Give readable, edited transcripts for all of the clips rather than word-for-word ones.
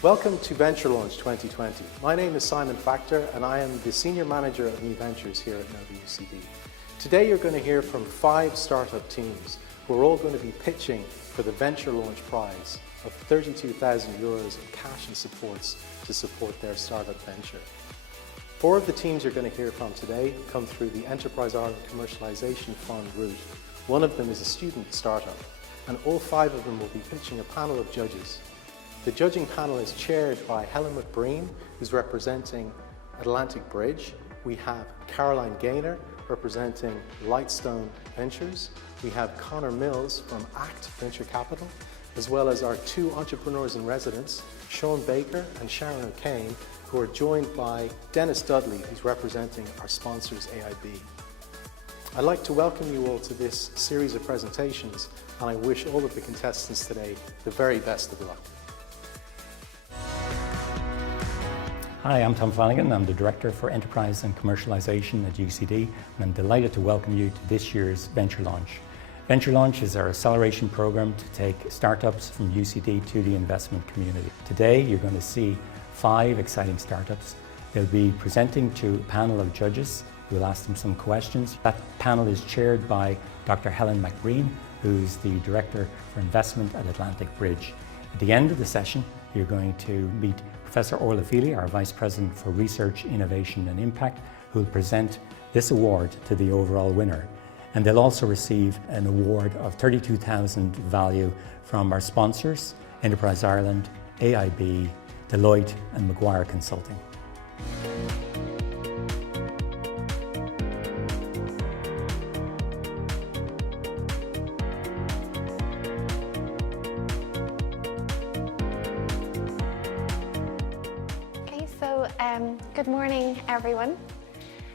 Welcome to VentureLaunch 2020. My name is Simon Factor and I am the Senior Manager of New Ventures here at NovaUCD. Today you're going to hear from 5 startup teams who are all going to be pitching for the VentureLaunch prize of €32,000 in cash and supports to support their startup venture. 4 of the teams you're going to hear from today come through the Enterprise Ireland Commercialisation Fund route. One of them is a student startup, and all 5 of them will be pitching a panel of judges. The judging panel is chaired by Helen McBreen, who's representing Atlantic Bridge. We have Caroline Gaynor, representing Lightstone Ventures. We have Connor Mills from ACT Venture Capital, as well as our 2 entrepreneurs in residence, Sean Baker and Sharon O'Kane, who are joined by Denis Dudley, who's representing our sponsors AIB. I'd like to welcome you all to this series of presentations, and I wish all of the contestants today the very best of luck. Hi, I'm Tom Flanagan. I'm the Director for Enterprise and Commercialisation at UCD, and I'm delighted to welcome you to this year's VentureLaunch. VentureLaunch is our acceleration program to take startups from UCD to the investment community. Today, you're going to see 5 exciting startups. They'll be presenting to a panel of judges. We'll ask them some questions. That panel is chaired by Dr. Helen McBreen, who's the Director for Investment at Atlantic Bridge. At the end of the session, you're going to meet Professor Orla Feely, our Vice President for Research, Innovation and Impact, who will present this award to the overall winner. And they'll also receive an award of $32,000 value from our sponsors, Enterprise Ireland, AIB, Deloitte and McGuire Consulting. Good morning, everyone.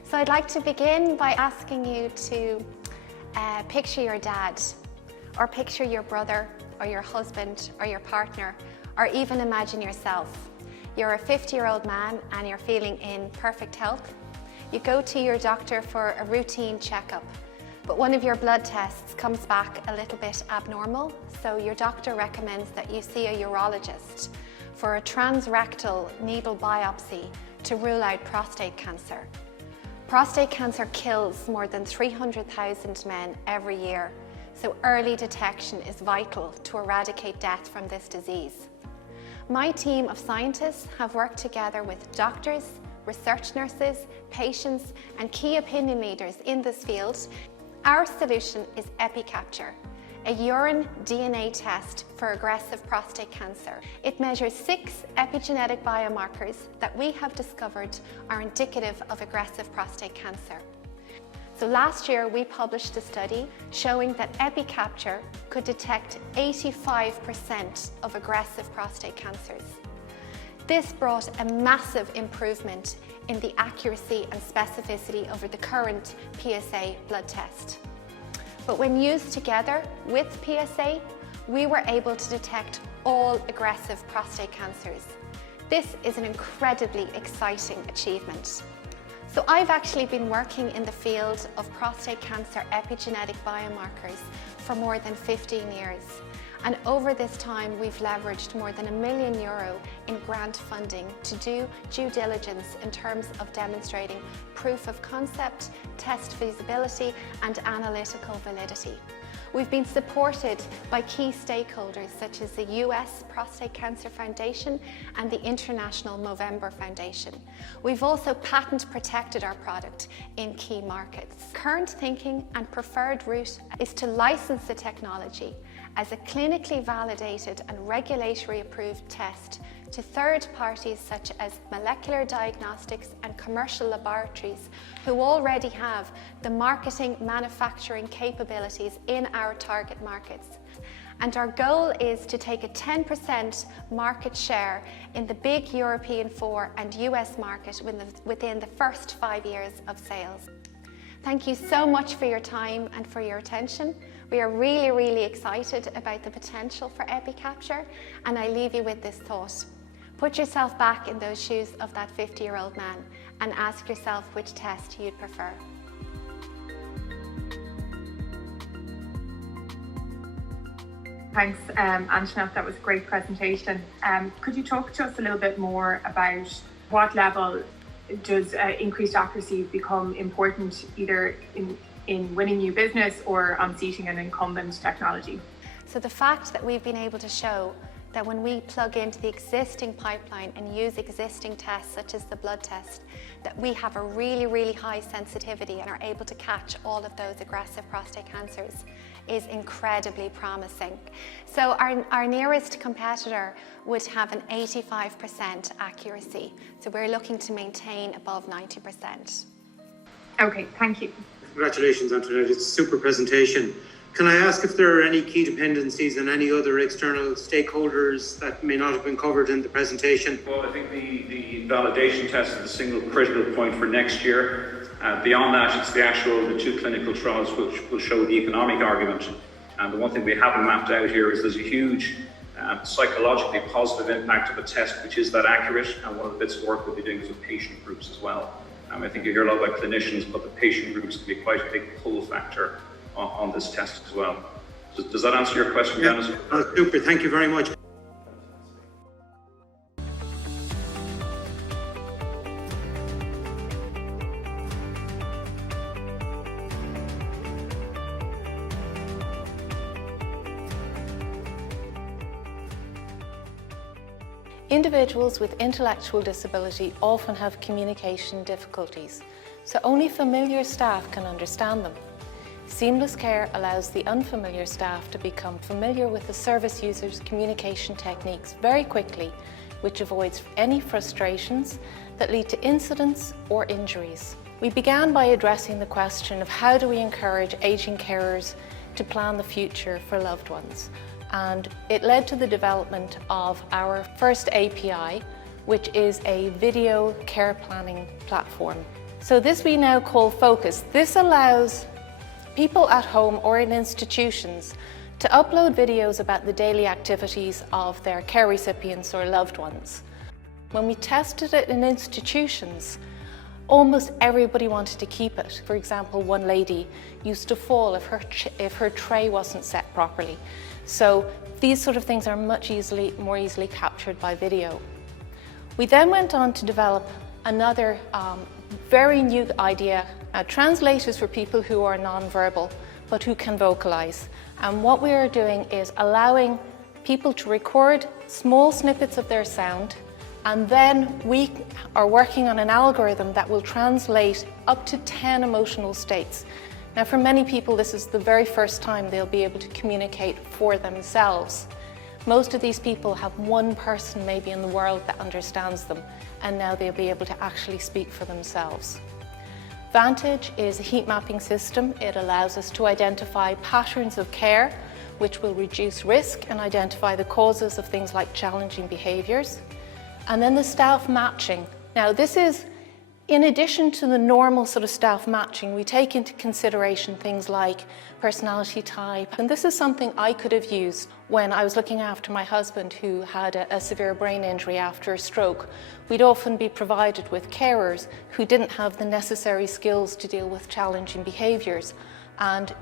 So I'd like to begin by asking you to picture your dad, or picture your brother, or your husband, or your partner, or even imagine yourself. You're a 50-year-old man and you're feeling in perfect health. You go to your doctor for a routine checkup, but one of your blood tests comes back a little bit abnormal, so your doctor recommends that you see a urologist for a transrectal needle biopsy to rule out prostate cancer. Prostate cancer kills more than 300,000 men every year, so early detection is vital to eradicate death from this disease. My team of scientists have worked together with doctors, research nurses, patients, and key opinion leaders in this field. Our solution is epiCaPture, a urine DNA test for aggressive prostate cancer. It measures 6 epigenetic biomarkers that we have discovered are indicative of aggressive prostate cancer. So last year we published a study showing that epiCaPture could detect 85% of aggressive prostate cancers. This brought a massive improvement in the accuracy and specificity of the current PSA blood test. But when used together with PSA, we were able to detect all aggressive prostate cancers. This is an incredibly exciting achievement. So I've actually been working in the field of prostate cancer epigenetic biomarkers for more than 15 years. And over this time, we've leveraged more than €1 million in grant funding to do due diligence in terms of demonstrating proof of concept, test feasibility, and analytical validity. We've been supported by key stakeholders such as the US Prostate Cancer Foundation and the International Movember Foundation. We've also patent protected our product in key markets. Current thinking and preferred route is to license the technology as a clinically validated and regulatory approved test to third parties such as molecular diagnostics and commercial laboratories who already have the marketing manufacturing capabilities in our target markets. And our goal is to take a 10% market share in the big European 4 and US market within the first 5 years of sales. Thank you so much for your time and for your attention. We are really excited about the potential for epiCaPture, and I leave you with this thought. Put yourself back in those shoes of that 50-year-old man and ask yourself which test you'd prefer. Thanks, Antoinette. That was a great presentation. Could you talk to us a little bit more about what level does increased accuracy become important, either in winning new business or unseating an incumbent technology? So the fact that we've been able to show that when we plug into the existing pipeline and use existing tests, such as the blood test, that we have a really, really high sensitivity and are able to catch all of those aggressive prostate cancers is incredibly promising. So our nearest competitor would have an 85% accuracy. So we're looking to maintain above 90%. Okay, thank you. Congratulations, Antoinette. It's a super presentation. Can I ask if there are any key dependencies and any other external stakeholders that may not have been covered in the presentation? Well, I think the validation test is the single critical point for next year. Beyond that, it's the two clinical trials which will show the economic argument. And the one thing we haven't mapped out here is there's a huge psychologically positive impact of a test which is that accurate, and one of the bits of work we'll be doing is with patient groups as well. I think you hear a lot about clinicians, but the patient groups can be quite a big pull factor on this test as well. Does that answer your question, Denis? Super, thank you very much. Individuals with intellectual disability often have communication difficulties, so only familiar staff can understand them. seamlessCARE allows the unfamiliar staff to become familiar with the service user's communication techniques very quickly, which avoids any frustrations that lead to incidents or injuries. We began by addressing the question of how do we encourage aging carers to plan the future for loved ones, and it led to the development of our first API, which is a video care planning platform. So this we now call Focus. This allows people at home or in institutions to upload videos about the daily activities of their care recipients or loved ones. When we tested it in institutions, almost everybody wanted to keep it. For example, one lady used to fall if her tray wasn't set properly. So these sort of things are more easily captured by video. We then went on to develop another very new idea, translators for people who are non-verbal but who can vocalize. And what we are doing is allowing people to record small snippets of their sound, and then we are working on an algorithm that will translate up to 10 emotional states. Now, for many people, this is the very first time they'll be able to communicate for themselves. Most of these people have one person maybe in the world that understands them, and now they'll be able to actually speak for themselves. Vantage is a heat mapping system. It allows us to identify patterns of care, which will reduce risk and identify the causes of things like challenging behaviours. And then the staff matching. Now, this is in addition to the normal sort of staff matching. We take into consideration things like personality type, and this is something I could have used when I was looking after my husband who had a severe brain injury after a stroke. We'd often be provided with carers who didn't have the necessary skills to deal with challenging behaviours, and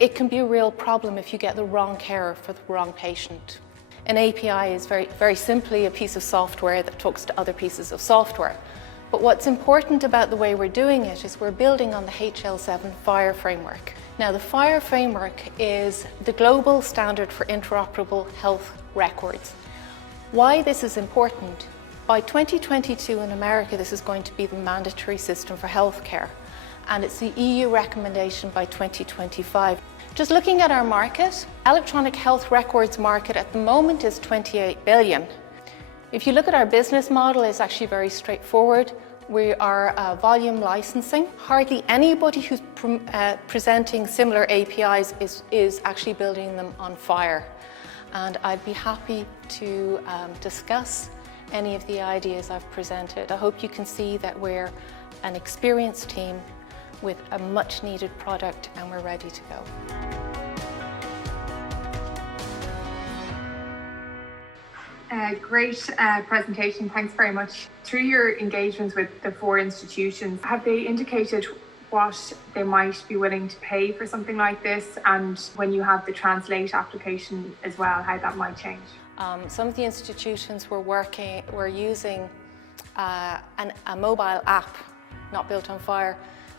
it can be a real problem if you get the wrong carer for the wrong patient. An API is very simply a piece of software that talks to other pieces of software. But what's important about the way we're doing it is we're building on the HL7 FHIR framework. Now, the FHIR framework is the global standard for interoperable health records. Why this is important? By 2022 in America, this is going to be the mandatory system for healthcare, and it's the EU recommendation by 2025. Just looking at our market, electronic health records market at the moment is 28 billion. If you look at our business model, it's actually very straightforward. We are volume licensing. Hardly anybody who's presenting similar APIs is actually building them on FHIR. And I'd be happy to discuss any of the ideas I've presented. I hope you can see that we're an experienced team with a much needed product, and we're ready to go. Great presentation, thanks very much. Through your engagements with the 4 institutions, have they indicated what they might be willing to pay for something like this, and when you have the Translate application as well, how that might change? Some of the institutions were using a mobile app, not built on Fire,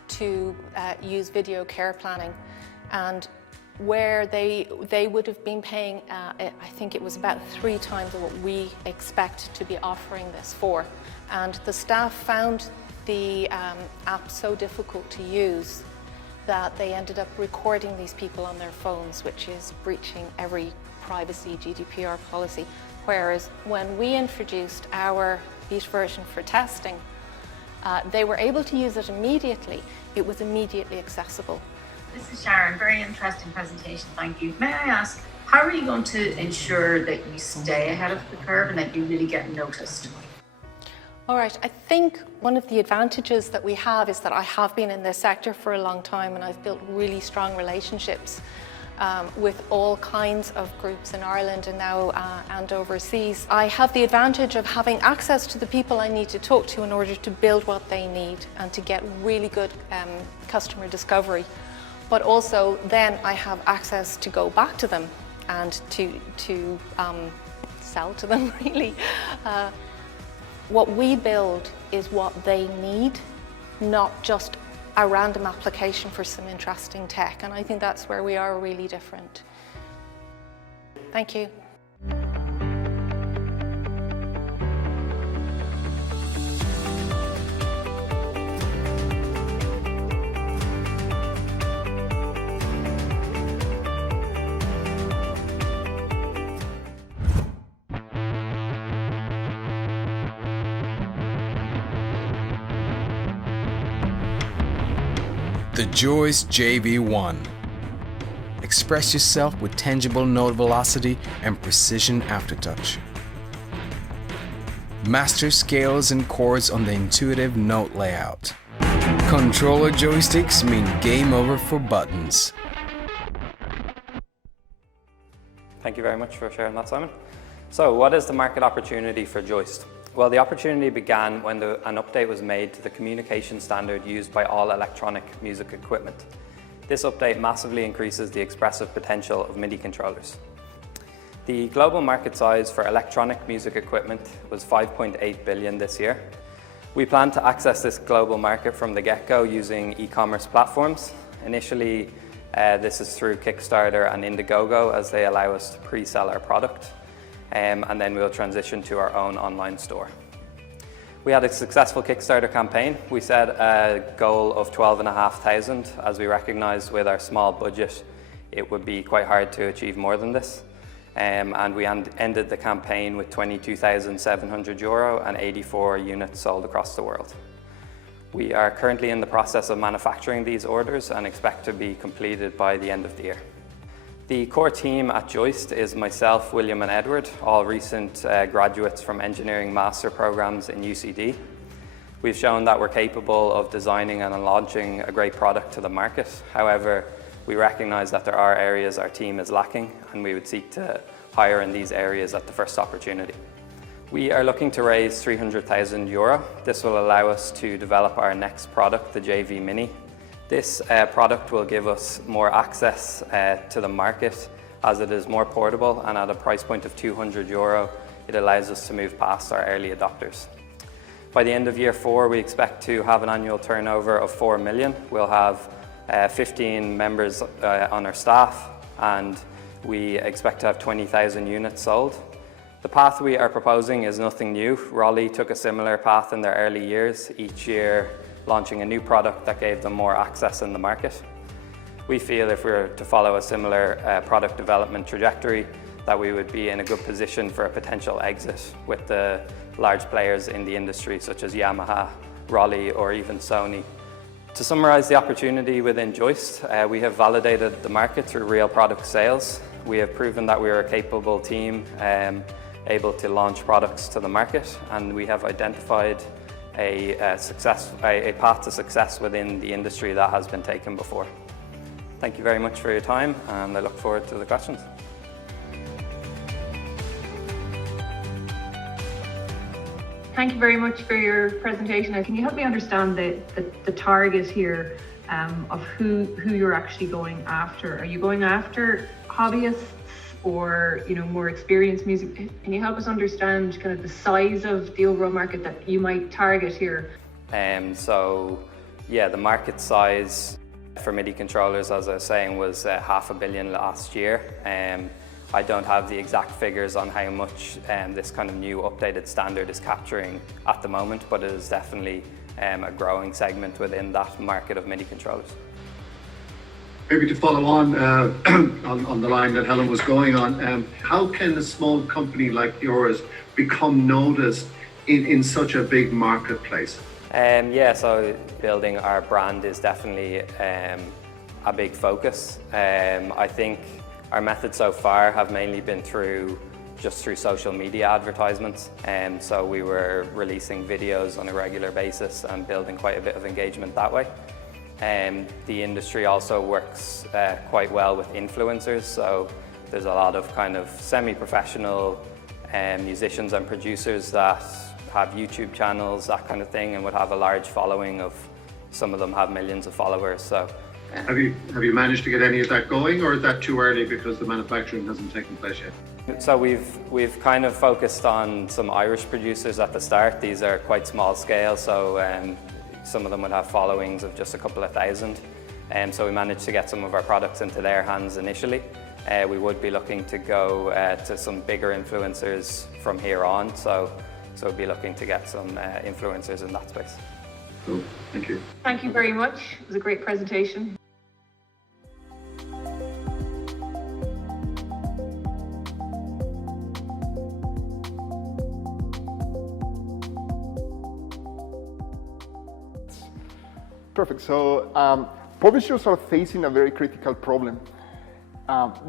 to use video care planning, and where they would have been paying, I think it was about 3 times what we expect to be offering this for. And the staff found the app so difficult to use that they ended up recording these people on their phones, which is breaching every privacy GDPR policy. Whereas when we introduced our beta version for testing, they were able to use it immediately. It was immediately accessible. This is Sharon. Very interesting presentation. Thank you. May I ask, how are you going to ensure that you stay ahead of the curve and that you really get noticed? All right, I think one of the advantages that we have is that I have been in this sector for a long time, and I've built really strong relationships with all kinds of groups in Ireland and now and overseas. I have the advantage of having access to the people I need to talk to in order to build what they need and to get really good customer discovery. But also then I have access to go back to them and to sell to them, really. What we build is what they need, not just a random application for some interesting tech. And I think that's where we are really different. Thank you. The Joyst JV1. Express yourself with tangible node velocity and precision aftertouch. Master scales and chords on the intuitive note layout. Controller joysticks mean game over for buttons. Thank you very much for sharing that, Simon. So, what is the market opportunity for Joyst? Well, the opportunity began when an update was made to the communication standard used by all electronic music equipment. This update massively increases the expressive potential of MIDI controllers. The global market size for electronic music equipment was 5.8 billion this year. We plan to access this global market from the get-go using e-commerce platforms. Initially, this is through Kickstarter and Indiegogo, as they allow us to pre-sell our product. And then we'll transition to our own online store. We had a successful Kickstarter campaign. We set a goal of 12,500, as we recognized with our small budget it would be quite hard to achieve more than this. And we ended the campaign with €22,700 and 84 units sold across the world. We are currently in the process of manufacturing these orders and expect to be completed by the end of the year. The core team at Joyst is myself, William and Edward, all recent graduates from engineering master programs in UCD. We've shown that we're capable of designing and launching a great product to the market. However, we recognize that there are areas our team is lacking, and we would seek to hire in these areas at the first opportunity. We are looking to raise €300,000. This will allow us to develop our next product, the JV Mini. This product will give us more access to the market, as it is more portable, and at a price point of €200, it allows us to move past our early adopters. By the end of year 4, we expect to have an annual turnover of 4 million. We'll have 15 members on our staff, and we expect to have 20,000 units sold. The path we are proposing is nothing new. Raleigh took a similar path in their early years, each year launching a new product that gave them more access in the market. We feel if we were to follow a similar product development trajectory, that we would be in a good position for a potential exit with the large players in the industry such as Yamaha, Raleigh, or even Sony. To summarize the opportunity within Joyst, we have validated the market through real product sales. We have proven that we are a capable team able to launch products to the market, and we have identified a path to success within the industry that has been taken before. Thank you very much for your time, and I look forward to the questions. Thank you very much for your presentation. Can you help me understand the target here of who you're actually going after. Are you going after hobbyists or more experienced music? Can you help us understand kind of the size of the overall market that you might target here? The market size for MIDI controllers, as I was saying, was $500 million last year. I don't have the exact figures on how much this kind of new updated standard is capturing at the moment, but it is definitely a growing segment within that market of MIDI controllers. Maybe to follow on the line that Helen was going on, how can a small company like yours become noticed in such a big marketplace? So building our brand is definitely a big focus. I think our methods so far have mainly been through social media advertisements. So we were releasing videos on a regular basis and building quite a bit of engagement that way. The industry also works quite well with influencers, so there's a lot of kind of semi-professional musicians and producers that have YouTube channels, that kind of thing, and would have a large following of, some of them have millions of followers. So, have you managed to get any of that going, or is that too early because the manufacturing hasn't taken place yet? So we've kind of focused on some Irish producers at the start. These are quite small scale, so some of them would have followings of just a couple of thousand. So we managed to get some of our products into their hands initially. We would be looking to go to some bigger influencers from here on. So we'd be looking to get some influencers in that space. Cool. Thank you. Thank you very much. It was a great presentation. Perfect. So publishers are facing a very critical problem.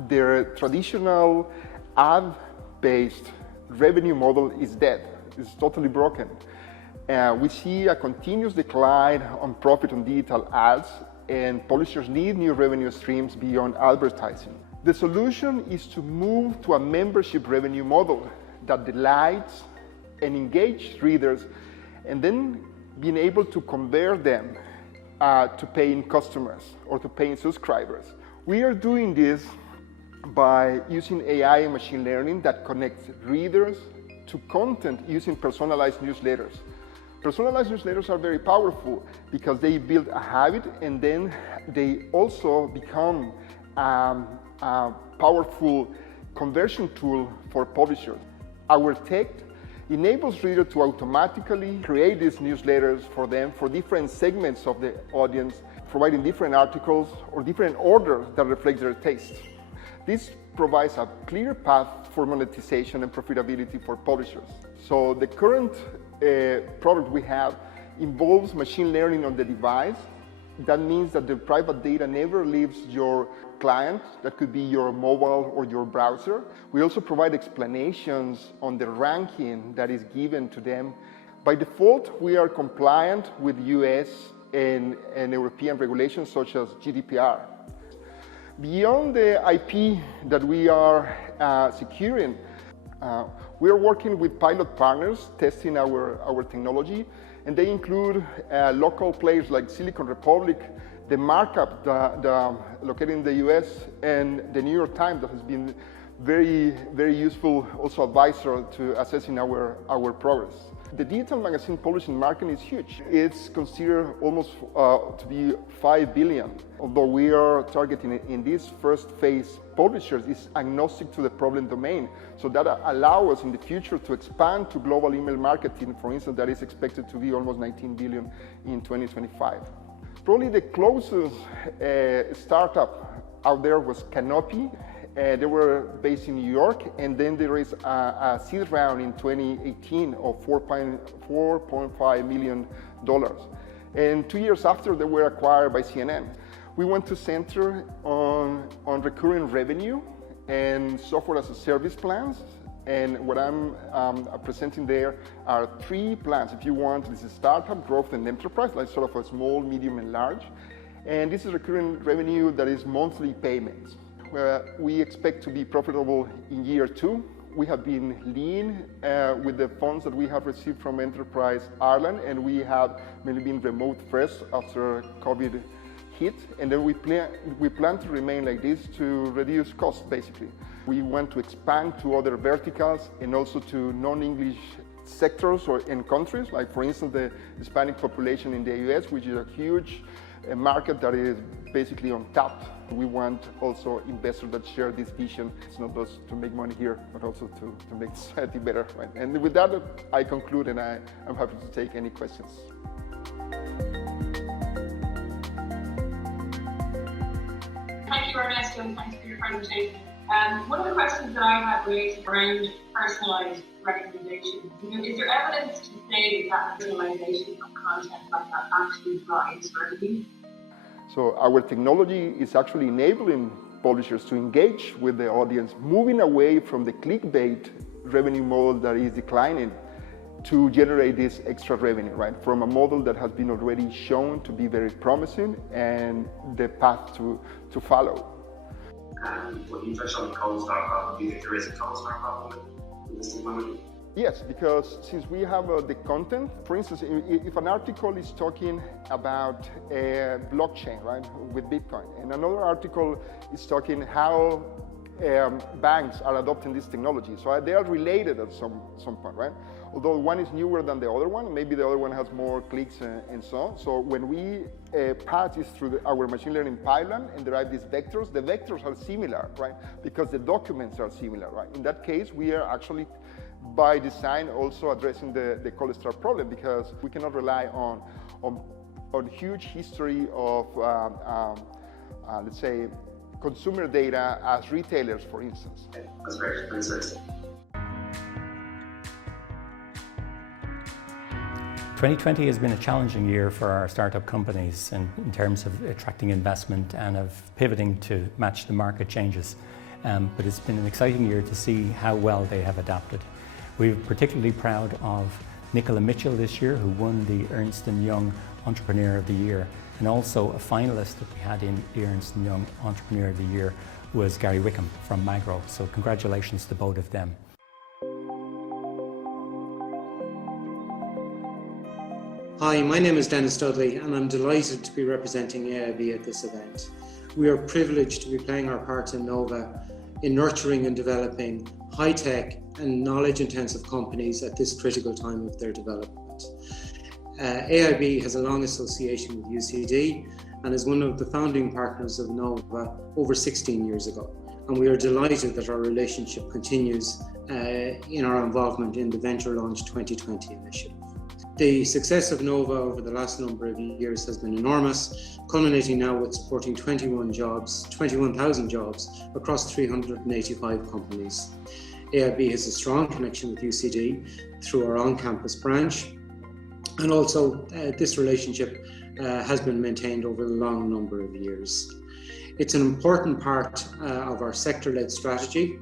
Their traditional ad-based revenue model is dead. It's totally broken. We see a continuous decline on profit on digital ads, and publishers need new revenue streams beyond advertising. The solution is to move to a membership revenue model that delights and engages readers, and then being able to convert them to paying customers or to paying subscribers. We are doing this by using AI and machine learning that connects readers to content using personalized newsletters. Personalized newsletters are very powerful because they build a habit, and then they also become a powerful conversion tool for publishers. Our tech enables readers to automatically create these newsletters for them for different segments of the audience, providing different articles or different orders that reflect their taste. This provides a clear path for monetization and profitability for publishers. So the current product we have involves machine learning on the device. That means that the private data never leaves your client. That could be your mobile or your browser. We also provide explanations on the ranking that is given to them. By default, we are compliant with US and European regulations such as GDPR. Beyond the IP that we are securing, we are working with pilot partners testing our technology, and they include local players like Silicon Republic, the Markup, located in the US, and the New York Times, that has been very, very useful also advisor to assessing our progress. The digital magazine publishing market is huge. It's considered almost to be $5 billion. Although we are targeting in this first phase publishers is agnostic to the problem domain. So that allows us in the future to expand to global email marketing, for instance, that is expected to be almost $19 billion in 2025. Probably the closest startup out there was Canopy. They were based in New York, and then there is a seed round in 2018 of $4.5 million. And 2 years after, they were acquired by CNN. We want to center on recurring revenue and software as a service plans. And what I'm presenting there are 3 plans. If you want, this is startup, growth, and enterprise, like sort of a small, medium, and large. And this is recurring revenue that is monthly payments. We expect to be profitable in year 2. We have been lean with the funds that we have received from Enterprise Ireland, and we have mainly been remote first after COVID hit, and then we plan to remain like this to reduce costs, basically. We want to expand to other verticals and also to non-English sectors or in countries, like for instance the Hispanic population in the US, which is a huge market that is basically untapped. We want also investors that share this vision. It's not just to make money here, but also to make society better. Right? And with that, I conclude, and I'm happy to take any questions. Thank you, Ernesto, and thanks for your presentation. One of the questions that I had related around personalised recommendations. Is there evidence to say that personalisation of content like that actually drives revenue? So our technology is actually enabling publishers to engage with the audience, moving away from the clickbait revenue model that is declining to generate this extra revenue, right? From a model that has been already shown to be very promising and the path to follow. When you touch on the cold start problem, do you think there is a cold start problem with this technology? Yes, because since we have the content, for instance, if an article is talking about blockchain, right, with Bitcoin, and another article is talking how banks are adopting this technology, so they are related at some point, right? Although one is newer than the other one, maybe the other one has more clicks and so on. So when we pass this through our machine learning pipeline and derive these vectors, the vectors are similar, right? Because the documents are similar, right? In that case, we are actually by design also addressing the cold start problem, because we cannot rely on huge history of let's say consumer data as retailers, for instance. That's great. Thanks. 2020 has been a challenging year for our startup companies in terms of attracting investment and of pivoting to match the market changes. But it's been an exciting year to see how well they have adapted. We're particularly proud of Nicola Mitchell this year, who won the Ernst & Young Entrepreneur of the Year, and also a finalist that we had in the Ernst & Young Entrepreneur of the Year was Gary Wickham from Magro. So congratulations to both of them. Hi, my name is Denis Dudley, and I'm delighted to be representing AIB at this event. We are privileged to be playing our part in Nova in nurturing and developing high-tech and knowledge-intensive companies at this critical time of their development. AIB has a long association with UCD and is one of the founding partners of Nova over 16 years ago. And we are delighted that our relationship continues in our involvement in the VentureLaunch 2020 initiative. The success of Nova over the last number of years has been enormous, culminating now with supporting 21,000 jobs across 385 companies. AIB has a strong connection with UCD through our on-campus branch, and also this relationship has been maintained over a long number of years. It's an important part of our sector-led strategy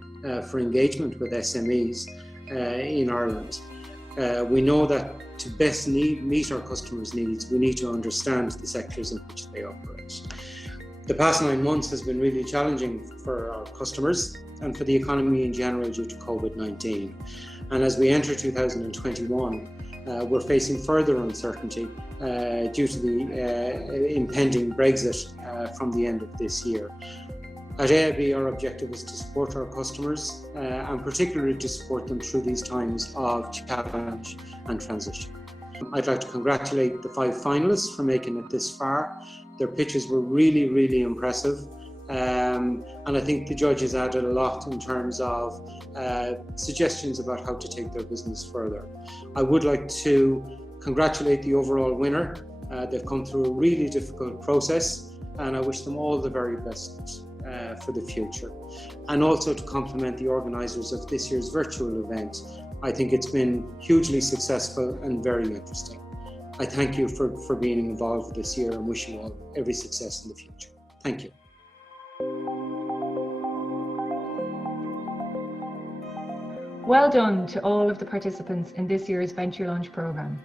for engagement with SMEs in Ireland. We know that to best meet our customers' needs, we need to understand the sectors in which they operate. The past 9 months has been really challenging for our customers and for the economy in general due to COVID-19. And as we enter 2021, we're facing further uncertainty due to the impending Brexit from the end of this year. At AIB, our objective is to support our customers and particularly to support them through these times of challenge and transition. I'd like to congratulate the 5 finalists for making it this far. Their pitches were really, really impressive. And I think the judges added a lot in terms of suggestions about how to take their business further. I would like to congratulate the overall winner. They've come through a really difficult process, and I wish them all the very best for the future. And also to compliment the organisers of this year's virtual event. I think it's been hugely successful and very interesting. I thank you for being involved this year and wish you all every success in the future. Thank you. Well done to all of the participants in this year's VentureLaunch programme.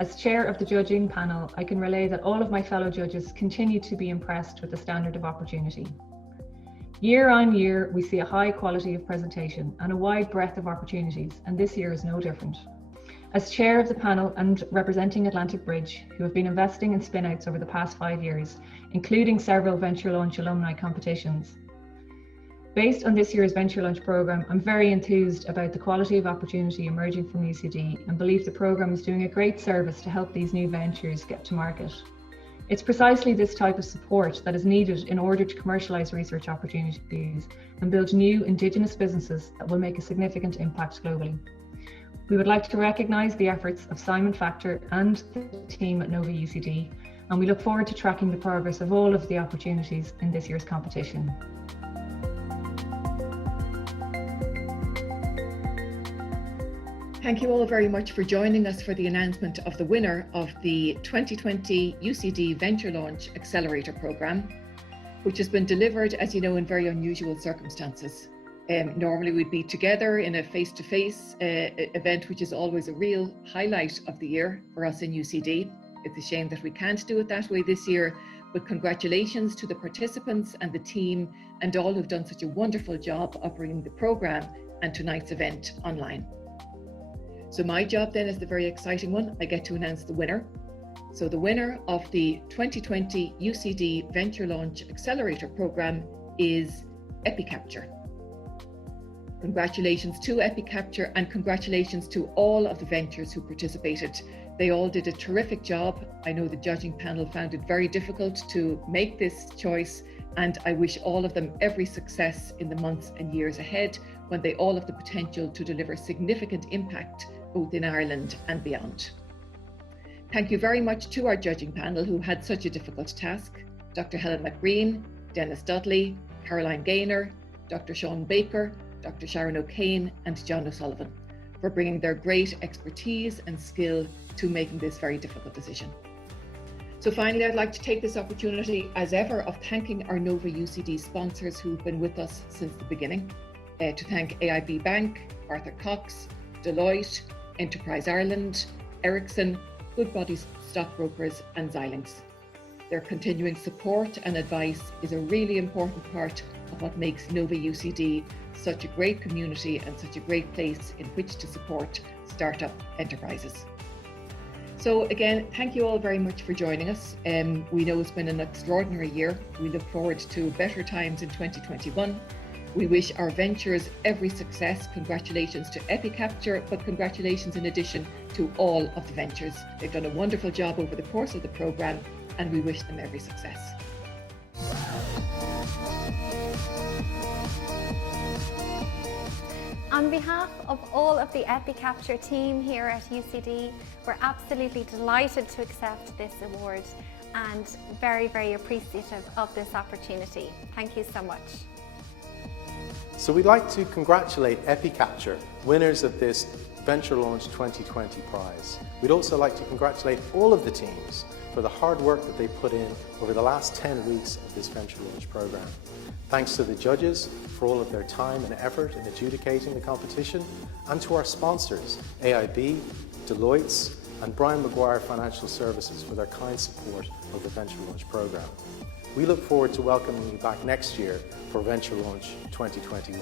As chair of the judging panel, I can relay that all of my fellow judges continue to be impressed with the standard of opportunity. Year on year, we see a high quality of presentation and a wide breadth of opportunities, and this year is no different. As chair of the panel and representing Atlantic Bridge, who have been investing in spin-outs over the past 5 years, including several VentureLaunch alumni competitions. Based on this year's VentureLaunch programme, I'm very enthused about the quality of opportunity emerging from UCD and believe the programme is doing a great service to help these new ventures get to market. It's precisely this type of support that is needed in order to commercialise research opportunities and build new Indigenous businesses that will make a significant impact globally. We would like to recognise the efforts of Simon Factor and the team at NovaUCD, and we look forward to tracking the progress of all of the opportunities in this year's competition. Thank you all very much for joining us for the announcement of the winner of the 2020 UCD VentureLaunch Accelerator Programme, which has been delivered, as you know, in very unusual circumstances. Normally we'd be together in a face-to-face event, which is always a real highlight of the year for us in UCD. It's a shame that we can't do it that way this year, but congratulations to the participants and the team and all who've done such a wonderful job of bringing the programme and tonight's event online. So my job then is the very exciting one. I get to announce the winner. So the winner of the 2020 UCD VentureLaunch Accelerator Programme is epiCaPture. Congratulations to epiCaPture and congratulations to all of the ventures who participated. They all did a terrific job. I know the judging panel found it very difficult to make this choice, and I wish all of them every success in the months and years ahead when they all have the potential to deliver significant impact both in Ireland and beyond. Thank you very much to our judging panel who had such a difficult task: Dr. Helen McBreen, Denis Dudley, Caroline Gaynor, Dr. Sean Baker, Dr. Sharon O'Kane and John O'Sullivan for bringing their great expertise and skill to making this very difficult decision. So finally, I'd like to take this opportunity as ever of thanking our NovaUCD sponsors who've been with us since the beginning, to thank AIB Bank, Arthur Cox, Deloitte, Enterprise Ireland, Ericsson, Goodbody Stockbrokers and Xilinx. Their continuing support and advice is a really important part of what makes NovaUCD such a great community and such a great place in which to support startup enterprises. So again, thank you all very much for joining us. We know it's been an extraordinary year. We look forward to better times in 2021. We wish our ventures every success. Congratulations to epiCaPture, but congratulations in addition to all of the ventures. They've done a wonderful job over the course of the programme and we wish them every success. On behalf of all of the epiCaPture team here at UCD, we're absolutely delighted to accept this award and very, very appreciative of this opportunity. Thank you so much. So we'd like to congratulate epiCaPture, winners of this VentureLaunch 2020 prize. We'd also like to congratulate all of the teams for the hard work that they put in over the last 10 weeks of this VentureLaunch programme. Thanks to the judges for all of their time and effort in adjudicating the competition, and to our sponsors, AIB, Deloitte, and Brian Maguire Financial Services for their kind support of the VentureLaunch programme. We look forward to welcoming you back next year for VentureLaunch 2021.